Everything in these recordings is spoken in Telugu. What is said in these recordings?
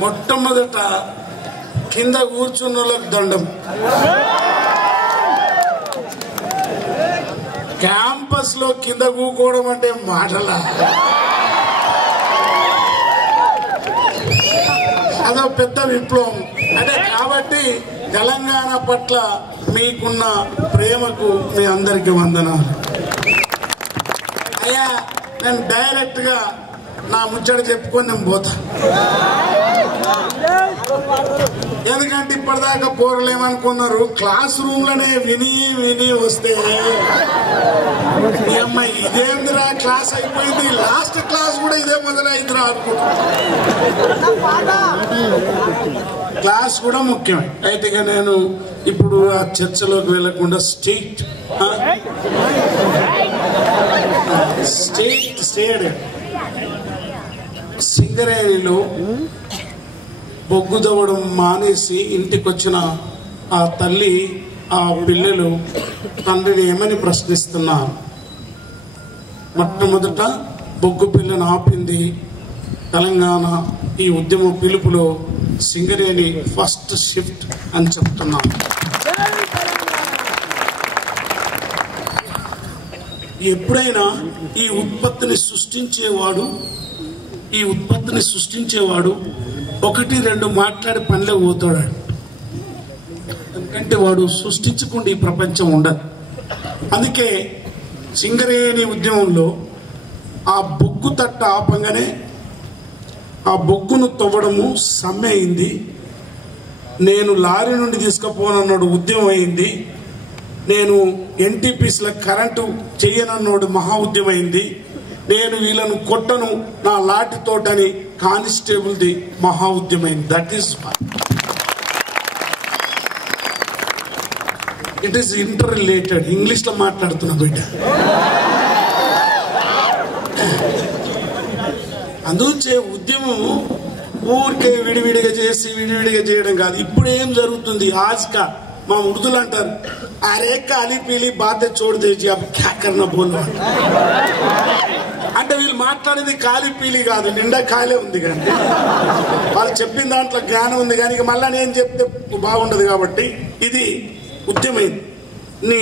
మొట్టమొదట కింద కూర్చున్న వాళ్ళకి దండం. క్యాంపస్ లో కింద కూకోవడం అంటే మాటలా? అదో పెద్ద విప్లవం. అంటే కాబట్టి తెలంగాణ పట్ల మీకున్న ప్రేమకు మీ అందరికి వందనాలు. అయ్యా, నేను డైరెక్ట్ గా నా ముచ్చట చెప్పుకొని నేను పోతా. ఎందుకంటే ఇప్పటిదాకా పోరలేమనుకున్నారు, క్లాస్ రూమ్ లోనే విని విని వస్తే ఈ అమ్మాయి ఇదేందిరా క్లాస్ అయిపోయింది, లాస్ట్ క్లాస్ కూడా ఇదే మొదలైందిరా అనుకుంటా. క్లాస్ కూడా ముఖ్యమే. అయితే నేను ఇప్పుడు ఆ చర్చలోకి వెళ్లకుండా స్టేట్ సింగరేణిలో బొగ్గు దవ్వడం మానేసి ఇంటికి వచ్చిన ఆ తల్లి, ఆ పిల్లలు తండ్రిని ఏమని ప్రశ్నిస్తున్నారు? మొట్టమొదట బొగ్గు పిల్లను ఆపింది తెలంగాణ ఈ ఉద్యమ పిలుపులో సింగరేణి ఫస్ట్ షిఫ్ట్ అని చెప్తున్నాను. ఎప్పుడైనా ఈ ఉత్పత్తిని సృష్టించేవాడు ఒకటి రెండు మాట్లాడి పనిలో పోతాడు. ఎందుకంటే వాడు సృష్టించకుండా ఈ ప్రపంచం ఉండదు. అందుకే సింగరేణి ఉద్యమంలో ఆ బొగ్గు తట్ట ఆపంగానే ఆ బొగ్గును తవ్వడము సమ్మె అయింది. నేను లారీ నుండి తీసుకుపోనన్నాడు ఉద్యమం అయింది. నేను ఎన్టీపీసీల కరెంటు చెయ్యనన్నాడు మహా ఉద్యమం అయింది. నేను వీళ్ళను కొట్టను నా లాఠీ తోటని కానిస్టేబుల్ది మహా ఉద్యమం అయింది. That is it is inter related. English లో మాట్లాడుతున్నా బిడ్డ. అందుచే ఉద్యమం ఊరికే విడివిడిగా చేసి విడివిడిగా చేయడం కాదు. ఇప్పుడు ఏం జరుగుతుంది? ఆజ్కా మా ఉర్దూలు అంటారు, అరే కాలి పీలి బాధ చోటు తెచ్చి క్యాకర్న బోల్. అంటే వీళ్ళు మాట్లాడేది కాలి పీలి కాదు, నిండా కాలే ఉంది. కానీ వాళ్ళు చెప్పిన దాంట్లో జ్ఞానం ఉంది. కానీ ఇక మళ్ళా నేను చెప్తే బాగుండదు. కాబట్టి ఇది ఉద్యమైంది. నీ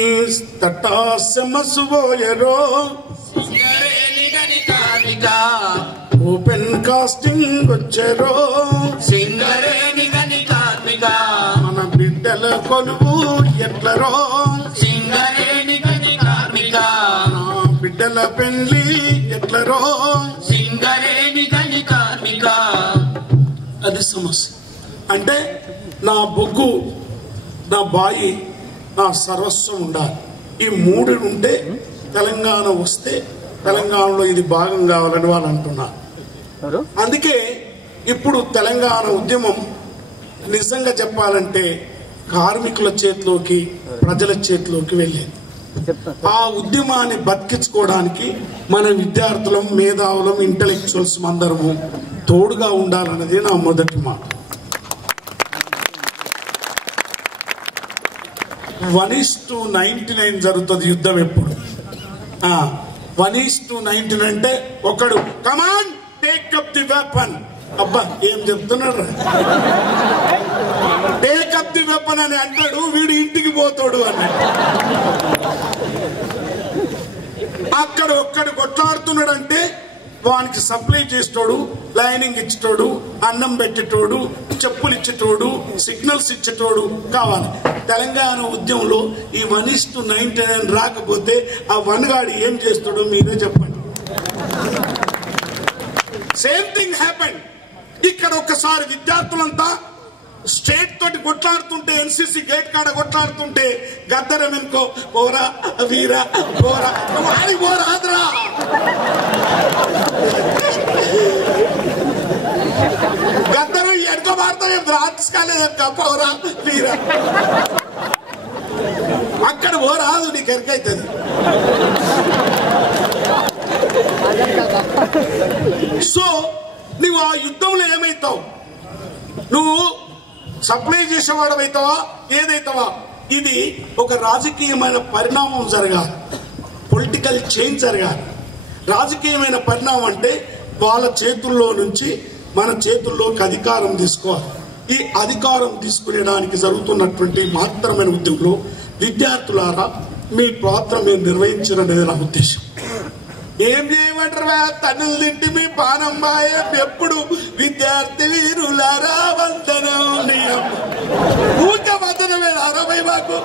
తటాసమసుబోయరో ఓపెన్ కాస్టింగ్ వచ్చారో సింగరేణి గని కార్మిక మన బిడ్డల కొలువు ఎట్లరో సింగరేణి గని కార్మిక నా బిడ్డల పెళ్లి ఎట్లరో సింగరేణి గని కార్మిక. అది సమస్య. అంటే నా బొగ్గు, నా బాయి, నా సర్వస్వం ఉండాలి. ఈ మూడు ఉంటే తెలంగాణ వస్తే తెలంగాణలో ఇది భాగం కావాలని వాళ్ళు అంటున్నారు. అందుకే ఇప్పుడు తెలంగాణ ఉద్యమం నిజంగా చెప్పాలంటే కార్మికుల చేతిలోకి, ప్రజల చేతిలోకి వెళ్ళేది. ఆ ఉద్యమాన్ని బతికించుకోవడానికి మన విద్యార్థులం, మేధావులం, ఇంటలెక్చువల్స్ అందరము తోడుగా ఉండాలన్నది నా మొదటి మాట. 1:99 జరుగుతుంది యుద్ధం. ఎప్పుడు 1:99 అంటే ఒకడు come on take up the weapon. అబ్బా ఏం చెప్తున్నాడు? టేక్ అప్ ది వెపన్ అని అంటాడు, వీడు ఇంటికి పోతాడు అని. అక్కడ ఒక్కడు కొట్లాడుతున్నాడంటే వానికి సప్లై చేసేటోడు, లైనింగ్ ఇచ్చేటోడు, అన్నం పెట్టేటోడు, చెప్పులు ఇచ్చేటోడు, సిగ్నల్స్ ఇచ్చేటోడు కావాలి. తెలంగాణ ఉద్యమంలో ఈ 1:99 రాకపోతే ఆ వన్గాడు ఏం చేస్తాడో మీరే చెప్పండి. Same thing happen. ఇక్కడ ఒక్కసారి విద్యార్థులంతా స్టేట్ తోటి కొట్లాడుతుంటే, ఎన్సీసీ గేట్ కాడ కొట్లాడుతుంటే గద్దరం ఎనుకో పోరా వీరా పోరా వాడి పోరాదురా. గద్దరం ఎడుకో మారుతా ఆర్టిస్ట్ కాలేదు పోరా వీరా. అక్కడ పోరాదు, నీకు ఎరకైతుంది. సో నువ్వు ఆ యుద్ధంలో ఏమైతావు? నువ్వు సప్లై చేసేవాడు అవుతావా, ఏదైతావా? ఇది ఒక రాజకీయమైన పరిణామం జరగాలి. పొలిటికల్ చేంజ్ జరగాలి. రాజకీయమైన పరిణామం అంటే వాళ్ళ చేతుల్లో నుంచి మన చేతుల్లోకి అధికారం తీసుకోవాలి. ఈ అధికారం తీసుకునేడానికి జరుగుతున్నటువంటి మహత్తరమైన ఉద్యమంలో విద్యార్థులారా మీ పాత్ర మీరు నిర్వహించారనేది నా ఉద్దేశం. ఏం చేయమంటారా? తన్నులు తింటి మీ పానంబాయ ఎప్పుడు విద్యార్థి వీరులారా వందనం. ఊరికే వందనమే అరవై మాకు.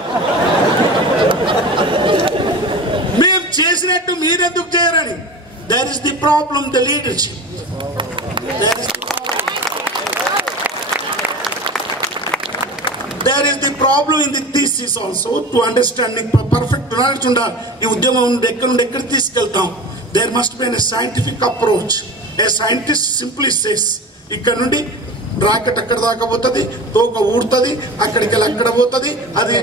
మేము చేసినట్టు మీరెందుకు చేయరని. That is the problem, the leadership. There is the problem in the thesis also to understanding perfect knowledge ఉండాలి. ఈ ఉద్యమం నుండి ఎక్కడి నుండి ఎక్కడ తీసుకెళ్తాం. There must be a scientific approach. A scientist simply says ఇక్కడ నుండి రాకెట్ అక్కడ దాకా పోతుంది, తోక ఊడుతుంది, అక్కడికి వెళ్ళి అక్కడ పోతుంది, అది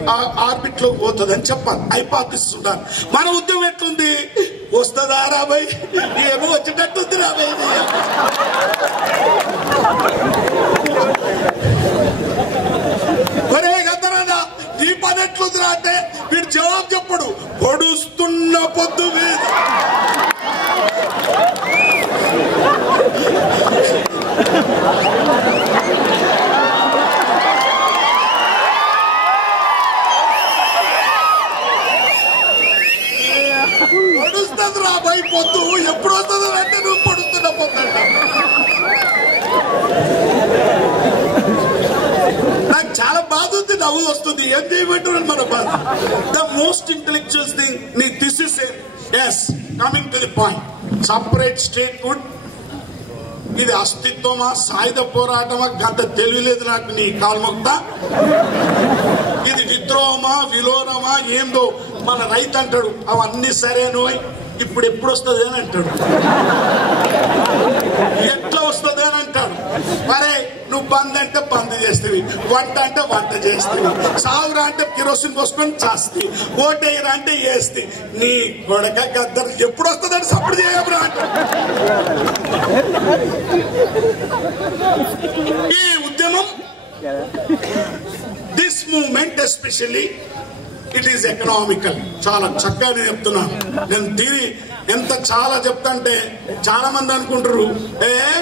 ఆర్బిట్ లోకి పోతుంది అని చెప్పాలి. హైపోథెసిస్ ఉండాలి. మన ఉద్యమం ఎట్లుంది? వస్తుందా రాబాయ్? ఏమో వచ్చేటట్టుంది రాబాయ్. ఒరే గద్దరానా ఈ పని ఎట్లుందిరా అంటే వీడు జవాబు చెప్పడు. పొడుస్తున్న పొద్దు మీద పొడుస్తుంది రాబాయ్ పొద్దు. ఎప్పుడు వస్తుంది అంటే నువ్వు పొడుస్తున్న పొద్దు. నాకు చాలా బాధ ఉంది, నవ్వు వస్తుంది. ఏం చేయబెట్టారు మన బాధ. ద మోస్ట్ ఇంటెలెక్చువల్ థింగ్ నీ thesis is coming to the point. Separate statehood ఇది అస్తిత్వమా, సాయుధ పోరాటమా, గత తెలియలేదు నాకు నీ కాల్మొక్త. ఇది విద్రోహమా, విలోనమా, ఏందో మన రైతు అంటాడు. అవన్నీ సరేనో ఇప్పుడు ఎప్పుడు వస్తుంది అని అంటాడు. ఎట్లా వస్తుంది అని అంటాడు. మరే నువ్వు బంద్ అంటే బంద్ చేస్తేవి, వంట అంటే వంట చేస్తేవి, సాగురా అంటే కిరోసిన్ పోసుకొని చేస్తే, ఓటేయరా అంటే వేస్తే. నీ కొడక గద్దరు ఎప్పుడు వస్తుందని సపోర్ట్ చేయబరా అంటాడు. ఈ ఉద్యమం this movement especially it is economical. చాలా చక్కగా చెప్తున్నాను నేను. తీరి ఎంత చాలా చెప్తాంటే చాలా మంది అనుకుంటారు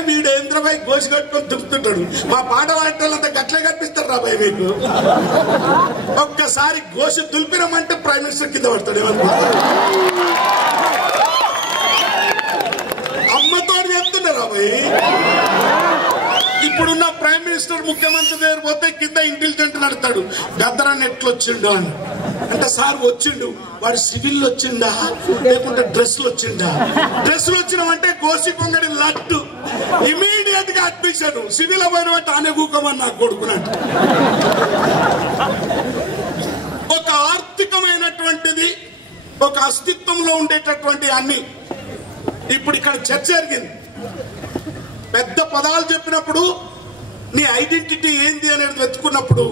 వీడు ఏంద్రబాయ్ గోసి కట్టుకొని దుక్కుతుంటాడు. మా పాట పాడేటోళ్ళంతా గట్లే కనిపిస్తారు రాబాయ్ మీకు. ఒక్కసారి గోసి దులిపినామంటే ప్రైమ్ మినిస్టర్ కింద పడతాడు. అమ్మతో చెప్తున్నారు రాబాయ్. ఇప్పుడున్న ప్రైమ్ మినిస్టర్ ముఖ్యమంత్రి దగ్గర పోతే కింద ఇంటెలిజెంట్ నడతాడు. గద్దరాన్ని ఎట్లొచ్చిండు అని అంటే సార్ వచ్చిండు. వాడు సివిల్ వచ్చిండా లేకుంటే డ్రెస్లు వచ్చిండా? డ్రెస్లు వచ్చినామంటే గోసి కొంగడి లట్టు ఇమీడియట్ గా అడ్మిషన్. సివిల్ పోయిన బట్టి ఆనే కూకమని నాకు కొడుకున్నట్టు. ఒక ఆర్థికమైనటువంటిది, ఒక అస్తిత్వంలో ఉండేటటువంటి అన్ని ఇప్పుడు ఇక్కడ చర్చ జరిగింది. పెద్ద పదాలు చెప్పినప్పుడు నీ ఐడెంటిటీ ఏంది అనేది వెతుకున్నప్పుడు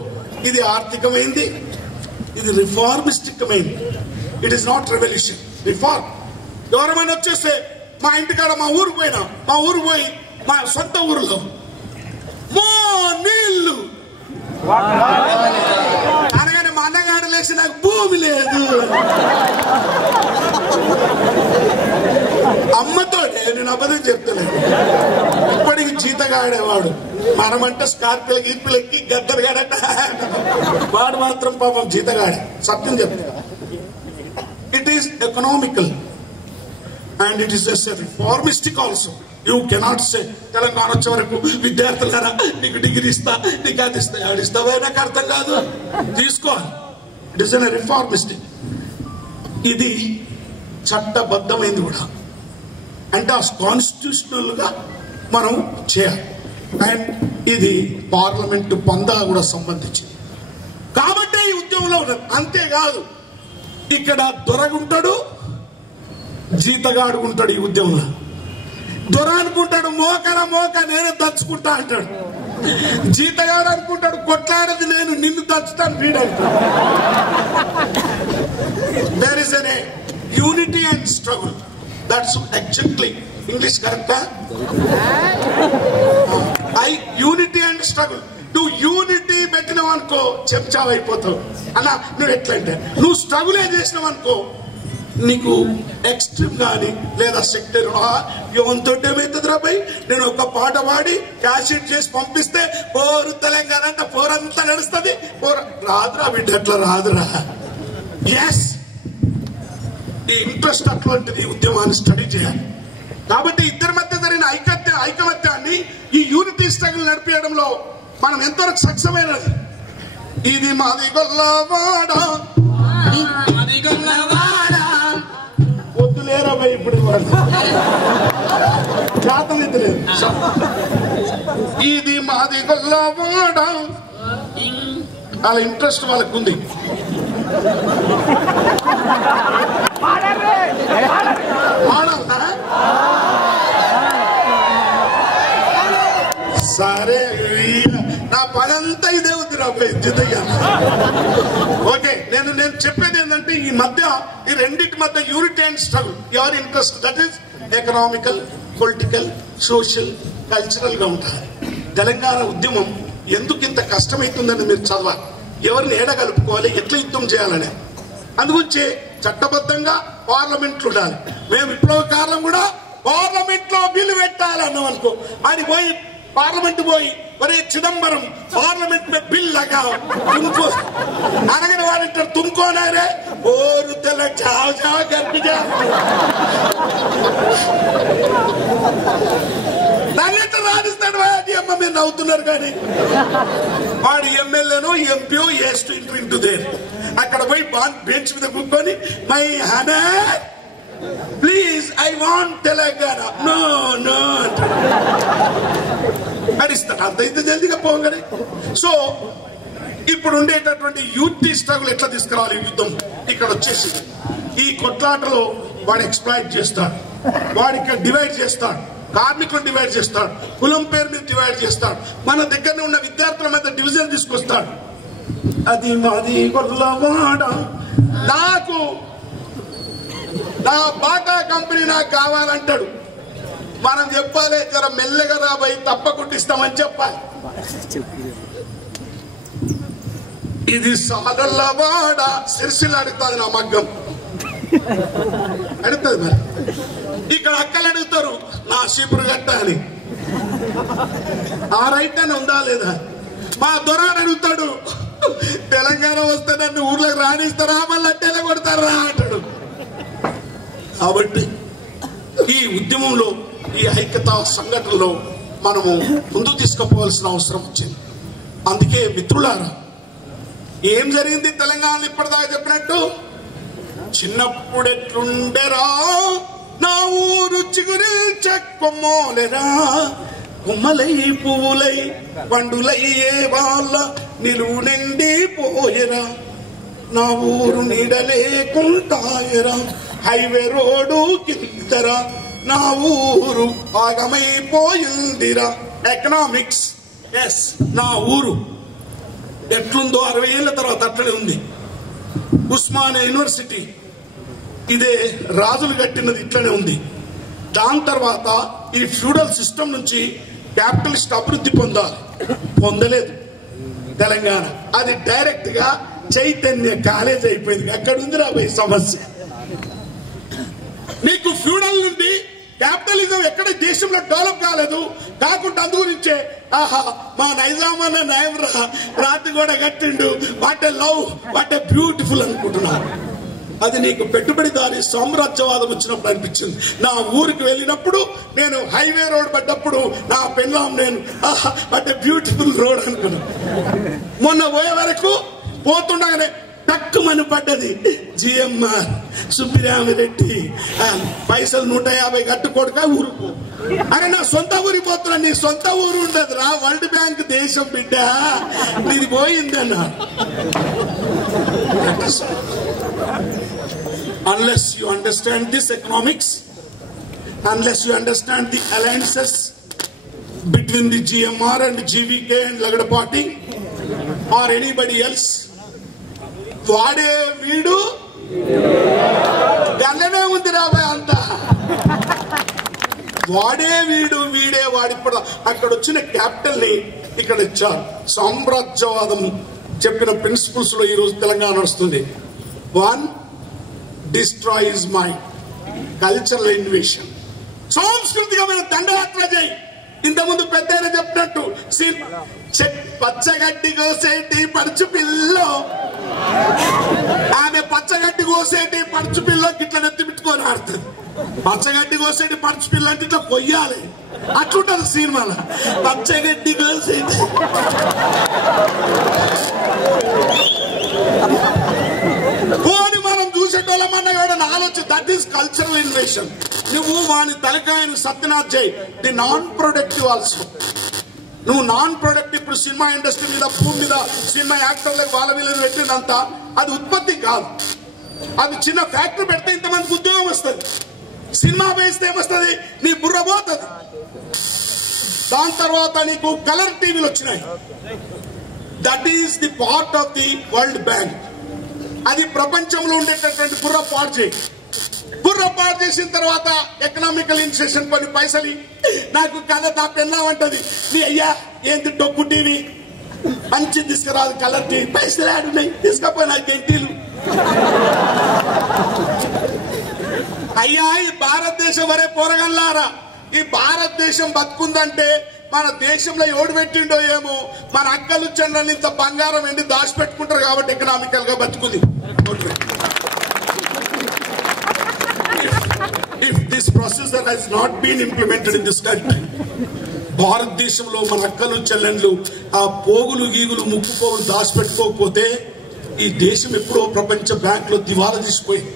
ఇది ఆర్థికమైంది, ఇది రిఫార్మిస్టిక్ అయింది. It is not revolution, reform. ఎవరైనా వచ్చేస్తే మా ఇంటికాడ మా ఊరు పోయినా, మా ఊరు పోయి మా సొంత ఊరిలో నీళ్లు అనగానే మా అన్నగాడు లేచి నాకు భూమి లేదు. అమ్మతో నేను అబద్ధం చెప్తలేదు. ఇప్పటికి జీతగాడేవాడు. మనమంటే స్కార్పియోలు గీర్పిలెక్కి గద్దరుగాడట, వాడు మాత్రం పాపం జీతగాడే. సత్యం చెప్తా. It is economical and it is reformistic also. You cannot say Telangana వచ్చే వరకు విద్యార్థులారా నీకు డిగ్రీ ఇస్తా, నీకు అది ఇస్తా, ఆడిస్తావా నాకు అర్థం కాదు. తీసుకోవాలి. ఇట్ ఈస్ ఎన్ రిఫార్మిస్టిక్. ఇది చట్టబద్ధమైంది కూడా. అంటే ఆ కాన్స్టిట్యూషనల్ గా మనం చేయాలి. అండ్ ఇది పార్లమెంటు పందా కూడా సంబంధించింది. కాబట్టి ఈ ఉద్యమంలో ఉన్నది. అంతేకాదు ఇక్కడ దొరగుంటాడు, జీతగాడుకుంటాడు. ఈ ఉద్యమంలో దొర అనుకుంటాడు మోక నేనే దంచుకుంటా అంటాడు. జీతగాడు అనుకుంటాడు కొట్లాడేది నేను, నిన్ను దంచుతాను వీడు అంటాడు. There is an unity and struggle. That's exactly English కరెక్టా? Unity and struggle. నువ్వు యూనిటీ పెట్టినావు అనుకో చెంచావు అయిపోతావు. అలా నువ్వు ఎట్లంటే నువ్వు స్ట్రగుల్ ఏం చేసినావు అనుకో నీకు ఎక్స్ట్రీమ్ కానీ లేదా సెక్టర్ ఎవరితో ఏమవుతుంది రాబాయ్, నేను ఒక పాట పాడి క్యాషెట్ చేసి పంపిస్తే పోరు తెలంగాణ అంటే పోరంతా నడుస్తుంది. రాదురా బిడ్డ, అట్లా రాదురా. ఎస్, ఈ ఇంట్రెస్ట్ అట్లాంటిది. ఉద్యమాన్ని స్టడీ చేయాలి. కాబట్టి ఇద్దరి మధ్య జరిగిన ఐకమత్యాన్ని ఈ యూనిటీ స్ట్రగుల్ నడిపించడంలో మనం ఎంతవరకు సక్సెస్ అయినది. ఇది మాది గొల్లవాడ, వద్దులేరా భయ్, ఇప్పుడు జాతం ఎత్తలేదు. ఇది మాది గొల్లవాడ, వాళ్ళ ఇంట్రెస్ట్ వాళ్ళకు ఉంది. సరే, నా పనంతా ఇదే ఉంది రాబోయే జిద్దయ్యా. ఓకే, నేను చెప్పేది ఏంటంటే ఈ మధ్య ఈ రెండింటి మధ్య unity and struggle, your interest that is economical, political, social, cultural గా ఉంటుంది. తెలంగాణ ఉద్యమం ఎందుకు ఇంత కష్టమవుతుందని మీరు చదవాలి. ఎవరిని ఏడగలుపుకోవాలి, ఎట్లా యుద్ధం చేయాలని. అందుగురించి చట్టబద్ధంగా పార్లమెంట్లు ఉండాలి. మేము విప్లవకారులం కూడా పార్లమెంట్ లో బిల్లు పెట్టాలన్నాం అనుకో, అది పోయి పార్లమెంట్ పోయి ఒరే చిదంబరం పార్లమెంట్ में बिल लगाओ, तुमको అనగానే వాడంటారు తుమ్కోనారే ఓరు తెల చావ్ చావ్ కర్పిజా. దాన్ని రాణిస్తాడు అది. అమ్మ మీరు నవ్వుతున్నారు కానీ వాడు ఎమ్మెల్యేను MP as to enter into there. అక్కడ పోయి బెంచ్ మీద కూర్చొని మై హనా please I want Telangana, no no అడిస్తాడు. అంతైతే జల్దీగా పోగానే. సో ఇప్పుడు ఉండేటటువంటి యూనిటీ స్ట్రగుల్ ఎట్లా తీసుకురావాలి యుద్ధం ఇక్కడ వచ్చేసింది. ఈ కొట్లాటలో వాడు ఎక్స్ప్లాయిట్ చేస్తాడు, వాడు ఇక్కడ డివైడ్ చేస్తాడు, కార్మికులను డివైడ్ చేస్తాడు, కులం పేరు మీద డివైడ్ చేస్తాడు, మన దగ్గర ఉన్న విద్యార్థుల మధ్య డివిజన్ తీసుకొస్తాడు. అది మాది గొల్లవాడ, నాకు నా బాటా కంపెనీ నాకు కావాలంటాడు. మనం చెప్పాలి జర మెల్లగా రాబోయి తప్పకుండా ఇస్తామని చెప్పాలి. ఇది సాలల్లవాడ సిరిసిల్ల అడుగుతుంది, నా మగ్గం అడుగుతుంది. మరి ఇక్కడ అక్కలు అడుగుతారు నా చీపురు గట్ట అని. ఆ రైట్ అని ఉందా లేదా? మా దొరాడు అడుగుతాడు తెలంగాణ వస్తే నన్ను ఊర్లోకి రాణిస్తారా మళ్ళీ అట్టేలా కొడతారా అంటాడు. కాబట్టి ఈ ఉద్యమంలో ఈ ఐక్యతా సంఘటనలో మనము ముందుకు తీసుకుపోవాల్సిన అవసరం వచ్చింది. అందుకే మిత్రులారా, ఏం జరిగింది తెలంగాణలో ఇప్పటిదాకా చెప్పినట్టు, చిన్నప్పుడు ఎట్లుండెరా నా ఊరు చిగురిల్చే కొమ్మోలెరా, కొమ్మలై పువ్వులై పండులయ్యే వాళ్ళ నిలువు నిండిపోయేరా, నా ఊరు నీడలేకుంటాయరా, హైవే రోడ్డు కిందరా, నా ఊరు ఆగమైపోయిందిరా. ఎకనామిక్స్, ఎస్, నా ఊరు ఎట్లుందో 60 ఏళ్ల తర్వాత అట్లనే ఉంది. ఉస్మానియా యూనివర్సిటీ ఇదే రాజులు కట్టినది, ఇట్లనే ఉంది. దాని తర్వాత ఈ ఫ్యూడల్ సిస్టమ్ నుంచి క్యాపిటలిస్ట్ అభివృద్ధి పొందలేదు తెలంగాణ. అది డైరెక్ట్ గా చైతన్య కాలేజ్ అయిపోయింది. అక్కడ ఉంది రాబోయే సమస్య. నీకు ఫ్యూడల్ నుండి క్యాపిటలిజం ఎక్కడ దేశంలో డెవలప్ కాలేదు. కాకుండా అందు గురించే ఆహా మా నైజాం అన్న నయం రాత్రి కూడా కట్టిండు, what a love, what a beautiful అనుకుంటున్నాను. అది నీకు పెట్టుబడిదారి సామ్రాజ్యవాదం వచ్చినప్పుడు అనిపించింది. నా ఊరికి వెళ్ళినప్పుడు నేను హైవే రోడ్ పడ్డప్పుడు నా పెళ్ళాం నేను ఆహా వాట్ ఏ బ్యూటిఫుల్ రోడ్ అనుకున్నాను. మొన్న పోయే వరకు పోతుండగానే తక్కువని పడ్డది జిఎంఆర్ సుబ్బిరామిరెడ్డి, పైసలు 150 కట్టుకోడుక ఊరుకు. అరే నా సొంత ఊరికి పోతున్నా, నీ సొంత ఊరు ఉండదు రా, వరల్డ్ బ్యాంక్ దేశం బిడ్డ, నీది పోయింది అన్న. Unless you understand this economics, unless you understand the alliances between the GMR and GVK and Lagadapati or anybody else, వాడే వీడు గల్లనే ఉంది రాబోయే అంత. వాడే వీడు వీడే వాడి. ఇప్పుడు అక్కడ వచ్చిన క్యాపిటల్ ని ఇక్కడ ఇచ్చారు. సామ్రాజ్యవాదం చెప్పిన ప్రిన్సిపల్స్ లో ఈ రోజు తెలంగాణ వస్తుంది. 1 destroy his mind. Cultural invasion. సాంస్కృతికమైన దండయాత్ర చేయి. ఇంతకుముందు పెద్ద చెప్పినట్టు పచ్చగడ్డి కోసేటి పడుచు పిల్లో, ఆమె పచ్చగడ్డి కోసేటి పడుచు పిల్లో గిట్ల నెత్తి పెట్టుకొని ఆడుతుంది. పచ్చగడ్డి కోసేటి పడుచు పిల్ల అంటే ఇట్లా కొయ్యాలి, అట్లుంటది సినిమాలో. పచ్చగడ్డి కోసేటి పోని మనం చూసేటోళ్ళమన్నా ఎవడన్నా ఆలోచన. That is cultural invasion. నువ్వు వాని తలకాయను సత్యనాథ్ చేయి. The non productive also. నువ్వు నాన్ ప్రొడక్టివ్. ఇప్పుడు సినిమా ఇండస్ట్రీ మీద, భూమి మీద సినిమా యాక్టర్లకు వాళ్ళ వీళ్ళని పెట్టినంత అది ఉత్పత్తి కాదు. అది చిన్న ఫ్యాక్టరీ పెడితే ఇంతమందికి ఉద్యోగం వస్తుంది. సినిమా వేస్తే ఏమొస్తుంది? నీ బుర్ర పోతుంది. దాని తర్వాత నీకు కలర్ టీవీలు వచ్చినాయి. That is the part of the world bank. అది ప్రపంచంలో ఉండేటటువంటి బుర్ర పాడు చేయి. బుర్ర పాడు చేసిన తర్వాత ఎకనామికల్ ఇన్స్టిట్యూషన్ కొన్ని పైసలు నాకు కథ నా పెన్నామంటది. నీ అయ్యా ఏంది డొక్కు టీవీ మంచి తీసుకురాదు, కలర్ టీవీ పైసలు ఆడున్నాయి తీసుకపోయి నాకు గంటీలు. అయ్యా ఈ భారతదేశం వరే పోరగల్లారా, ఈ భారతదేశం బతుకుందంటే మన దేశంలో ఎవడు పెట్టిండో ఏమో. మన అక్కలు చెండ్రలు ఇంత బంగారం ఎండి దాచిపెట్టుకుంటారు కాబట్టి ఎకనామికల్ గా బతుకుంది. If this procedure has not been implemented in this country, భారతదేశంలో మన అక్కలు చెల్లెండ్లు ఆ పోగులు గీగులు ముక్కు పోగులు దాచిపెట్టుకోకపోతే ఈ దేశం ఎప్పుడో ప్రపంచ బ్యాంక్ లో దివాలా తీసిపోయింది.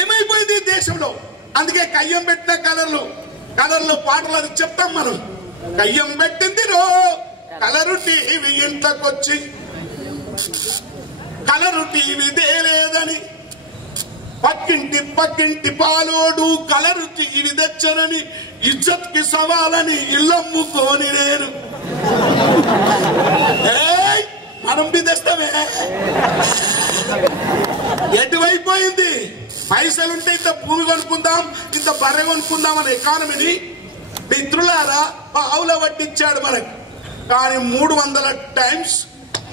ఏమైపోయింది ఈ దేశంలో? అందుకే కయ్యం పెట్టిన కలర్లు పాటలు అది చెప్తాం మనం. కయ్యం పెట్టింది రో కలరు టీవీ ఇంట్లోకొచ్చి, కలరు టీవీ తేలేదని పక్కింటి పాలోడు కలరు టీవీ తెచ్చనని ఇజ్జత్ కి సవాలని ఇల్లమ్ముకోని నేను. మనం తెస్తామే. ఎటువైపోయింది? పైసలుంటే ఇంత భూమి కొనుక్కుందాం, ఇంత బర్రె కొనుక్కుందాం అనే ఎకానమీని మిత్రులారా ఆవుల వడ్డిచ్చాడు మనకు. కానీ 300 టైమ్స్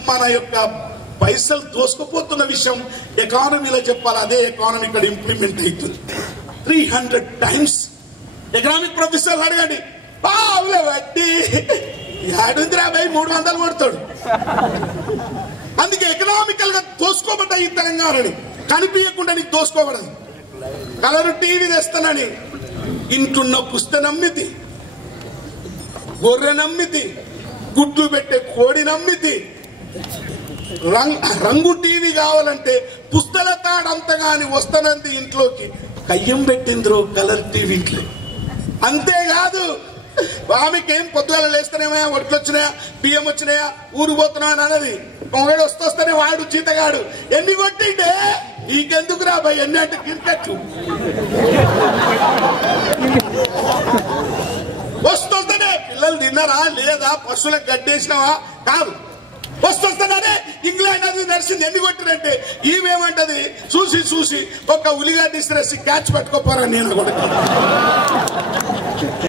మన యొక్క పైసలు దోసుకుపోతున్న విషయం ఎకానమీలో చెప్పాలి. అదే ఎకానమీ ఇక్కడ ఇంప్లిమెంట్ అవుతుంది. 300 టైమ్స్. ఎకనామిక్ ప్రొఫెసర్ అడగండి, ఆవుల వడ్డీ ఏడుందిరా భయ్ 300 కొడతాడు. అందుకే ఎకనామికల్ గా దోసుకోబడ్డ ఈ తెలంగాణని కనిపించకుండా నీకు దోసుకోబడదు. కలరు టీవీ తెస్తానని ఇంటున్న పుస్తక నమ్మితి, గొర్రె నమ్మితి, గుడ్లు పెట్టే కోడి నమ్మితి. రంగు టీవీ కావాలంటే పుస్తల తాడంతగాని వస్తానంది ఇంట్లోకి. కయ్యం పెట్టిందిరో కలర్ టీవీ ఇంట్లో. అంతేకాదు ఆమెకేం పొద్దుగాల లేస్తేనేమో ఒట్లు వచ్చినాయా, బియ్యం వచ్చినాయా, ఊరు పోతున్నాయా అని అన్నది. ఒకవేళ వస్తేనే వాడు చీతగాడు ఎన్ని కొట్టిండే నీకెందుకు రా భయ్ ఎన్ని అంటే క్రికెట్. వస్తేనే పిల్లలు తిన్నారా లేదా, పశువులకు గడ్డేసినావా కాదు, వస్తేనే ఇంగ్లాండ్ అది నడిచింది ఎన్ని కొట్టినంటే ఈమెమంటది చూసి ఒక ఉలిగడ్డ ఇసిరేసి క్యాచ్ పట్టుకోపోరా నేను కూడా.